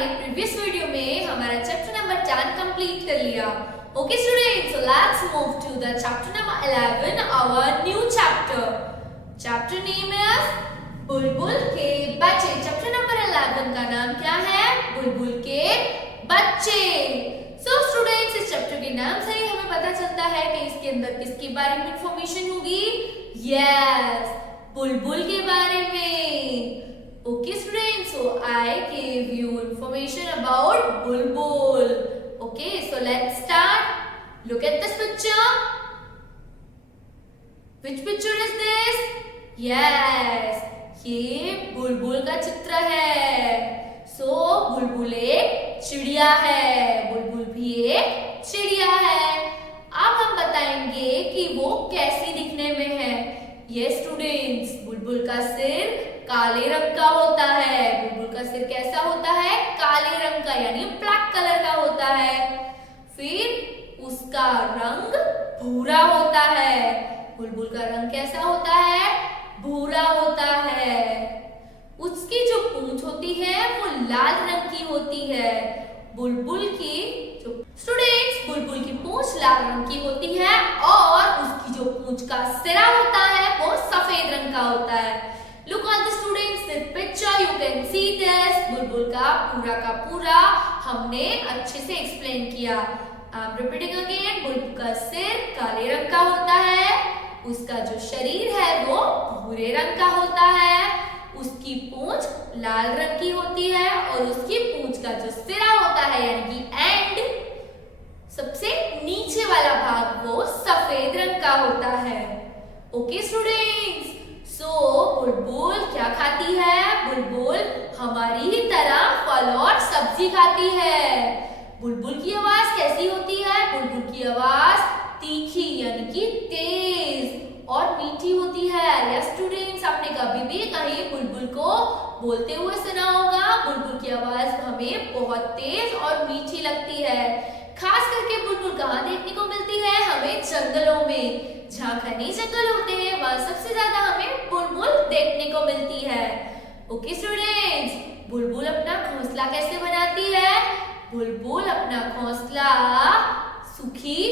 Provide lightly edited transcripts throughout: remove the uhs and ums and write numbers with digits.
हमने previous video में हमारा चैप्टर नंबर 10 कंप्लीट कर लिया। Okay students, so let's move to the chapter number 11, our new chapter. Chapter name is बुलबुल के बच्चे। चैप्टर नंबर 11 का नाम क्या है? बुलबुल के बच्चे। सो स्टूडेंट्स, इस चैप्टर के नाम से ही हमें पता चलता है कि इसके अंदर किसके बारे में इंफॉर्मेशन होगी? यस, बुलबुल के बारे में। Okay students, so I gave you information about bulbul. Okay, so let's start. Look at this picture. Which picture is this? Yes, ये बुलबुल का चित्र है। So बुलबुल एक चिड़िया है। बुलबुल भी एक चिड़िया है। अब हम बताएंगे कि वो कैसी दिखने में है। Yes students, बुलबुल का सिर काले रंग का होता है। बुलबुल का सिर कैसा होता है? काले रंग का, यानी ब्लैक कलर का होता है। फिर उसका रंग भूरा होता है। बुलबुल का रंग कैसा होता है? भूरा होता है। उसकी जो पूंछ होती है वो लाल रंग की होती है। बुलबुल की जो स्टूडेंट्स, बुलबुल की पूंछ लाल रंग की होती है और उसकी जो पूंछ का सिरा होता है वो सफेद रंग का होता है। Look at the students, this picture you can see this. बुलबुल का पूरा हमने अच्छे से एक्सप्लेन किया। I'm repeating again, बुलबुल का सिर काले रंग का होता है। उसका जो शरीर है वो भूरे रंग का होता है। उसकी पूंछ लाल रंग की होती है और उसकी पूंछ का जो सिरा होता है यानी कि एंड, सबसे नीचे वाला भाग, वो सफेद रंग का होता है। ओके स्टूडेंट्स, सो बुलबुल क्या खाती है? बुलबुल हमारी ही तरह फल और सब्जी खाती है। बुलबुल की आवाज कैसी होती है? बुलबुल की आवाज तीखी यानी कि तेज और मीठी होती है। या स्टूडेंट्स, आपने कभी भी कहीं बुलबुल को बोलते हुए सुना होगा। बुलबुल की आवाज हमें बहुत तेज और मीठी लगती है। खास करके बुलबुल कहाँ देखने को मिलती है? हमें जंगलों में। जहाँ घने जंगल होते हैं वहां सबसे ज्यादा हमें बुलबुल देखने को मिलती है। ओके स्टूडेंट्स, बुलबुल अपना घोंसला कैसे बनाती है? बुलबुल अपना घोंसला सूखी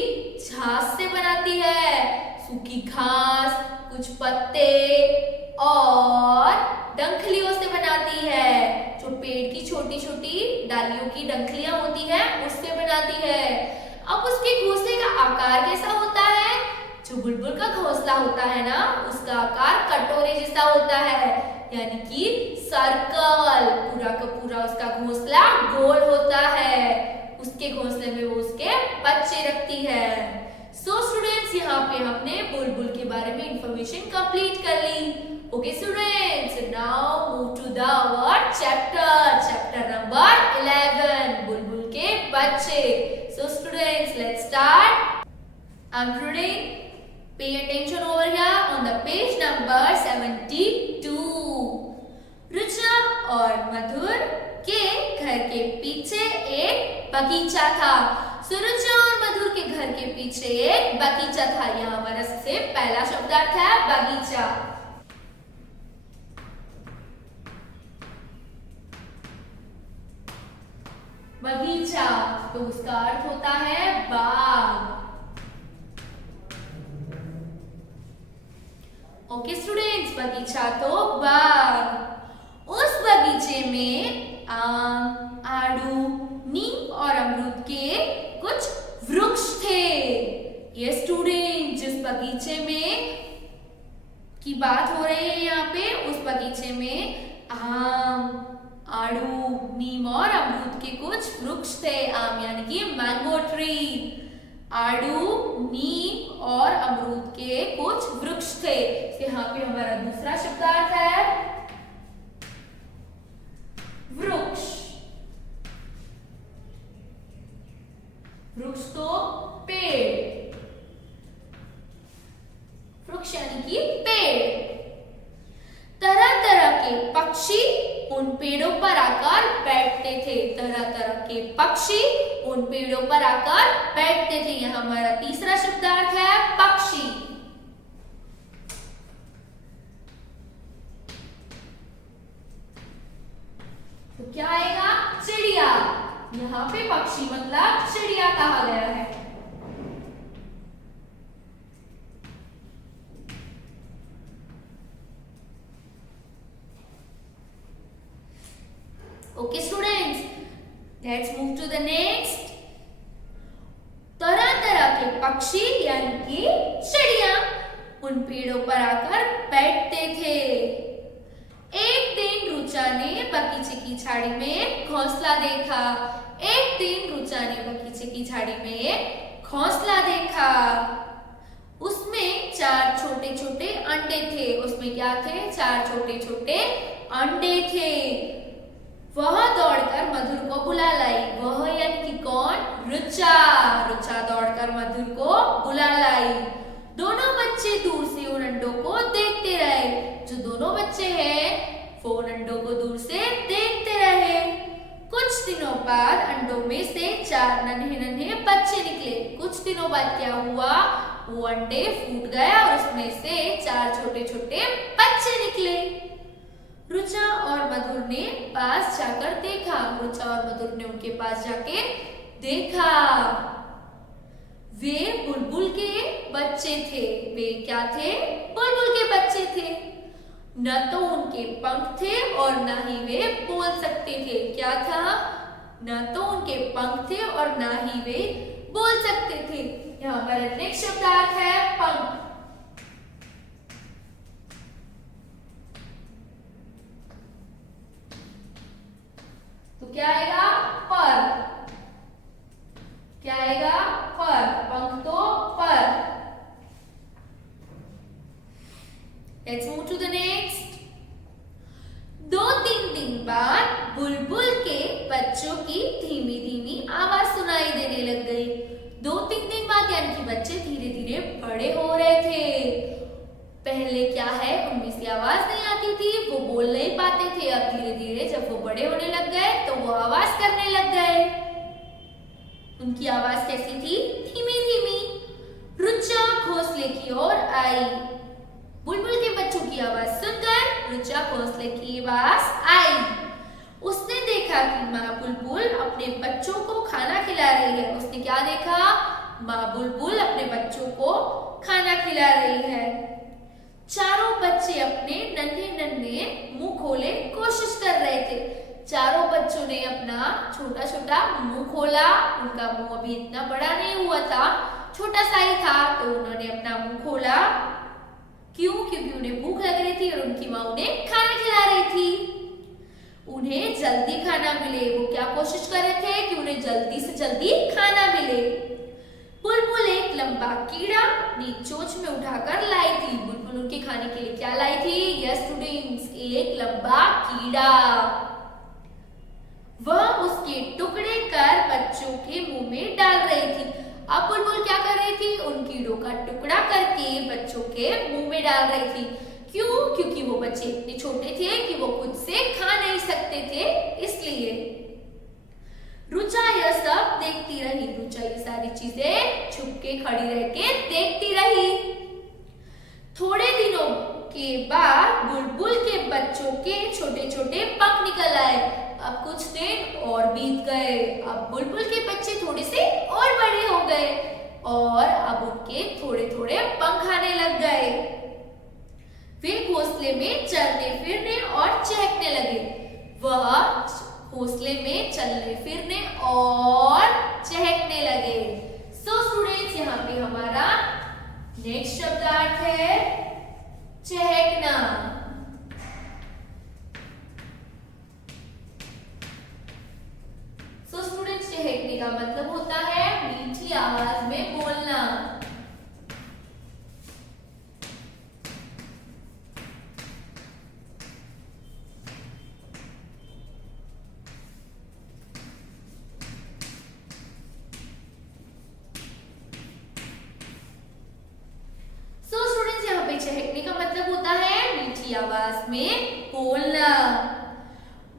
घास से बनाती है। सूखी घास, कुछ पत्ते और डंखलियों से बनाती है। जो पेड़ की छोटी छोटी डालियों की डंखलियां होती है उससे बनाती है। अब उसके घोंसले का आकार कैसा होता है? जो बुलबुल का घोंसला होता है ना, उसका आकार कटोरे जैसा होता है, यानी कि सर्कल। पूरा का पूरा उसका घोंसला गोल होता है। उसके घोंसले में वो उसके बच्चे रखती है। सो स्टूडेंट्स, यहाँ पे हमने बुलबुल के बारे में इंफॉर्मेशन कंप्लीट कर ली। Okay students, now move to the our chapter number 11, बुलबुल के बच्चे। So students, let's start. I'm reading. Pay attention over here on the page number 72. Rucha और मधुर के घर के पीछे एक बगीचा था। रुचा और मधुर के घर के पीछे एक बगीचा था। यहाँ हमारा सबसे पहला शब्दार्थ है बगीचा। बगीचा तो उसका अर्थ होता है बाग। ओके स्टूडेंट्स, बगीचा तो बाग। उस बगीचे में आम, आड़ू, नीम और अमरूद के कुछ वृक्ष थे। ये स्टूडेंट, जिस बगीचे में की बात हो रही है यहाँ पे, उस बगीचे में आम, आड़ू, नीम और अमरूद के कुछ वृक्ष थे। आम यानी कि मैंगो ट्री, आड़ू, नीम और अमरूद के कुछ वृक्ष थे। यहाँ पे हमारा दूसरा शब्दार्थ है वृक्ष। वृक्ष तो पेड़, वृक्ष यानी कि पेड़। तरह तरह के पक्षी उन पेड़ों पर आकर बैठते थे। तरह तरह के पक्षी उन पेड़ों पर आकर बैठते थे। यहाँ हमारा तीसरा शब्दार्थ है पक्षी। तो क्या आएगा? चिड़िया। यहाँ पे पक्षी मतलब चिड़िया कहा गया है। Okay students, let's move to the next. तरह तरह के पक्षी यानी कि चिड़िया उन पेड़ों पर आकर बैठते थे। एक दिन रुचा ने बगीचे की झाड़ी में घोंसला देखा। एक दिन रुचा ने बगीचे की झाड़ी में घोंसला देखा। उसमें 4 छोटे छोटे अंडे थे। उसमें क्या थे? 4 छोटे छोटे अंडे थे। वह दौड़कर मधुर को बुला लाई। वह यानी कि कौन? रुचा। रुचा दौड़कर मधुर को बुला लाई। दोनों बच्चे दूर से उन अंडों को देखते रहे। जो दोनों बच्चे हैं वो उन अंडों को दूर से देखते रहे। कुछ दिनों बाद अंडों में से 4 नन्हे नन्हे बच्चे निकले। कुछ दिनों बाद क्या हुआ? वो अंडे फूट गया और उसमें से 4 छोटे छोटे बच्चे निकले। रुचा और मधुर ने पास जाकर देखा। रुचा और मधुर ने उनके पास जाके देखा। वे बुलबुल के बच्चे थे। वे क्या थे? बुलबुल के बच्चे थे। न तो उनके पंख थे और न ही वे बोल सकते थे। क्या था? न तो उनके पंख थे और न ही वे बोल सकते थे। यहाँ पर नेक्स्ट शब्दार्थ है पंख। तो क्या आएगा? पर। क्या आएगा? पर। पंख तो पर। Let's move to the next. 2-3 दिन बाद बुलबुल के बच्चों की धीमी धीमी आवाज सुनाई देने लग गई। 2-3 दिन बाद यानी कि बच्चे धीरे धीरे बड़े हो रहे थे। पहले क्या है, उनमें से आवाज नहीं आती थी, वो बोल नहीं पाते थे। अब धीरे धीरे जब वो बड़े होने लग गए तो वो आवाज करने लग गए। उनकी आवाज कैसी थी? धीमी धीमी। रुचा घोंसले की ओर आई। बुलबुल के बच्चों की आवाज सुनकर रुचा घोंसले की पास आई। उसने देखा कि माँ बुलबुल अपने बच्चों को खाना खिला रही है। उसने क्या देखा? माँ बुलबुल अपने बच्चों को खाना खिला रही है। चारों बच्चे अपने नन्हे नन्हे मुंह खोले कोशिश कर रहे थे। चारों बच्चों ने अपना छोटा छोटा मुंह खोला। उनका मुंह अभी इतना बड़ा नहीं हुआ था, छोटा सा ही था, तो उन्होंने अपना मुंह खोला। क्यों? क्योंकि उन्हें भूख लग रही थी और उनकी माँ उन्हें खाना खिला रही थी। उन्हें जल्दी खाना मिले। वो क्या कोशिश कर रहे थे कि उन्हें जल्दी से जल्दी खाना मिले। बुलबुल एक लंबा कीड़ा अपनी चोंच में उठाकर लाई थी। बुलबुल उनके खाने के लिए क्या लाई थी? यस स्टूडेंट्स, एक लंबा कीड़ा। वह उसके टुकड़े कर बच्चों के मुंह में डाल रही थी। अब बुलबुल क्या कर रही थी? उन कीड़ों का टुकड़ा करके बच्चों के मुंह में डाल रही थी। क्यों? क्योंकि वो बच्चे इतने छोटे थे कि वो खुद से खा नहीं सकते थे, इसलिए। रुचा यह सब देखती रही। रुचा ये सारी चीजें छुप के खड़ी रह के देखती रही। थोड़े दिनों के बाद बुलबुल के बच्चों के छोटे छोटे पंख निकल आए। अब कुछ दिन और बीत गए। अब बुलबुल के बच्चे थोड़े से और बड़े हो गए और अब उनके थोड़े थोड़े पंख आने लग गए। वे घोंसले में चलने फिरने और चहकने लगे। वह घोंसले में चलने फिरने और चहकने लगे। सो स्टूडेंट्स, यहाँ पे हमारा नेक्स्ट शब्दार्थ है चहकना। सो स्टूडेंट्स, चहकने का मतलब होता है मीठी आवाज में बोलना। चहकने का मतलब होता है मीठी आवाज में बोलना।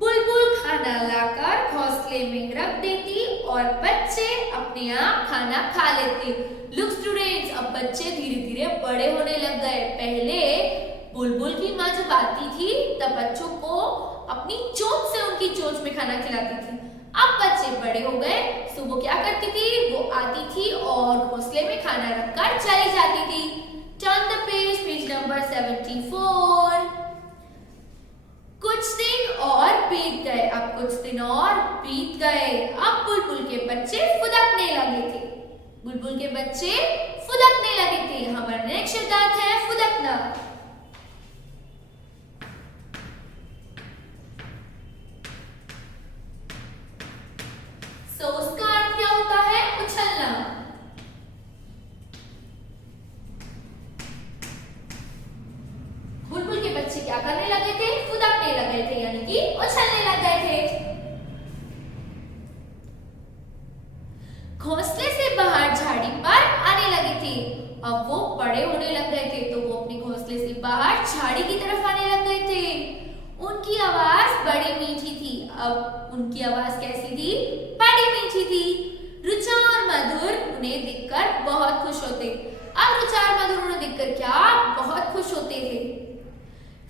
बुलबुल खाना लाकर घोंसले में रख देती और बच्चे अपने आप खाना खा लेते। लुक स्टूडेंट्स, अब बच्चे धीरे धीरे बड़े होने लग गए। पहले बुलबुल की माँ जब आती थी तब बच्चों को अपनी चोंच से उनकी चोंच में खाना खिलाती थी। अब बच्चे बड़े हो गए, सो वो क्या करती थी, वो आती थी और घोंसले में खाना रखकर चली जाती थी। Turn the page, page number 74। कुछ दिन और बीत गए, अब कुछ दिन और बीत गए। अब बुलबुल के बच्चे फुदकने लगे थे, बुलबुल के बच्चे फुदकने लगे थे। हमारा नेक्स्ट शब्दार्थ है फुदकना। सो उसका अर्थ क्या होता है, उछलना। बुलबुल के बच्चे क्या करने लगे थे, फुदकने लगे थे, यानी कि उछलने लग गए थे। घोंसले से बाहर झाड़ी पर आने लगे थे। अब वो बड़े होने लग गए थे, तो वो अपने घोंसले से बाहर झाड़ी की तरफ आने लग गए थे। उनकी आवाज बड़ी मीठी थी। अब उनकी आवाज कैसी थी, बड़ी मीठी थी। रुचा और मधुर उन्हें देखकर बहुत खुश होते। अब रुचा और मधुर उन्हें देखकर क्या, बहुत खुश होते थे।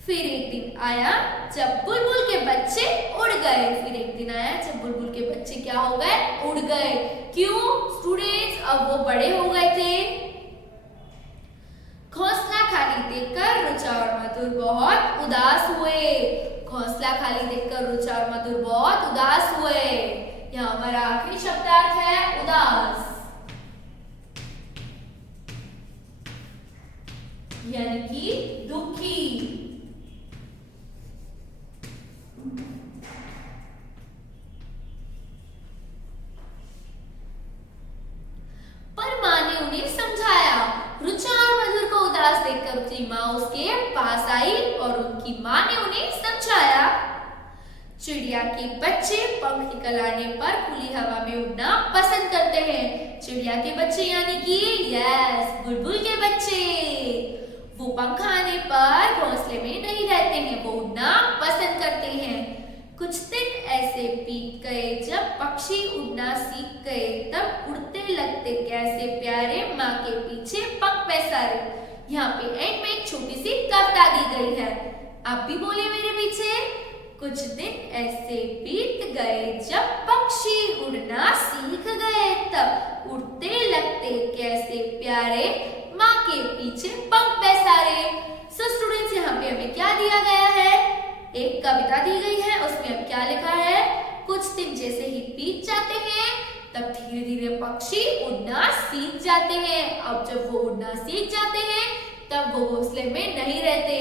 फिर एक दिन आया जब बुलबुल के बच्चे उड़ गए। फिर एक दिन आया जब बुलबुल के बच्चे क्या हो गए, उड़ गए। क्यों स्टूडेंट्स, अब वो बड़े हो गए थे। घोंसला खाली देखकर रुचा और मधुर बहुत उदास हुए। घोंसला खाली देखकर रुचा और मधुर बहुत उदास हुए। यहाँ हमारा आखिरी शब्दार्थ है उदास, यानी कि दुखी। पर माँ ने उन्हें समझाया। रुचा और मधुर को उदास देखकर उसकी माँ उसके पास आई और उनकी माँ ने उन्हें समझाया। चिड़िया के बच्चे पंख निकल आने पर खुली हवा में उड़ना पसंद करते हैं। चिड़िया के बच्चे यानी कि यस, बुलबुल के बच्चे। वो पंख आने पर घोंसले में नहीं रहते हैं, वो उड़ना पसंद करते हैं। कुछ दिन ऐसे बीत गए, जब पक्षी उड़ना सीख गए तब उड़ते लगते कैसे प्यारे, माँ के पीछे पंख पैसारे। यहाँ पे एंड में एक छोटी सी कविता दी गई है, आप भी बोले मेरे पीछे। कुछ दिन ऐसे बीत गए, जब पक्षी उड़ना सीख गए तब उड़ते लगते कैसे प्यारे, माँ के पीछे पंख पैसारे। सो स्टूडेंट्स, यहाँ पे हमें क्या दिया गया है, एक कविता दी गई है। उसमें अब क्या लिखा है, कुछ दिन जैसे ही बीत जाते हैं तब धीरे धीरे पक्षी उड़ना सीख जाते हैं। अब जब वो उड़ना सीख जाते हैं तब वो घोंसले में नहीं रहते,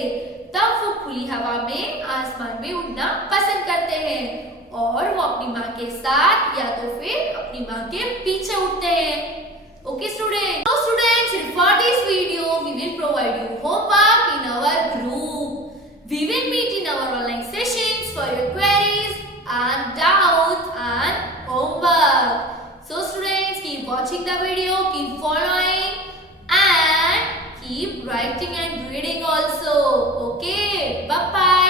तब वो खुली हवा में आसमान में उड़ना पसंद करते हैं और वो अपनी माँ के साथ या तो फिर अपनी माँ के पीछे उड़ते हैं। Okay students, so students, for this video we will provide you homework in our group. We will meet in our online sessions for your queries and doubts and homework. So students, keep watching the video, keep following and keep writing and reading also. Okay, bye bye.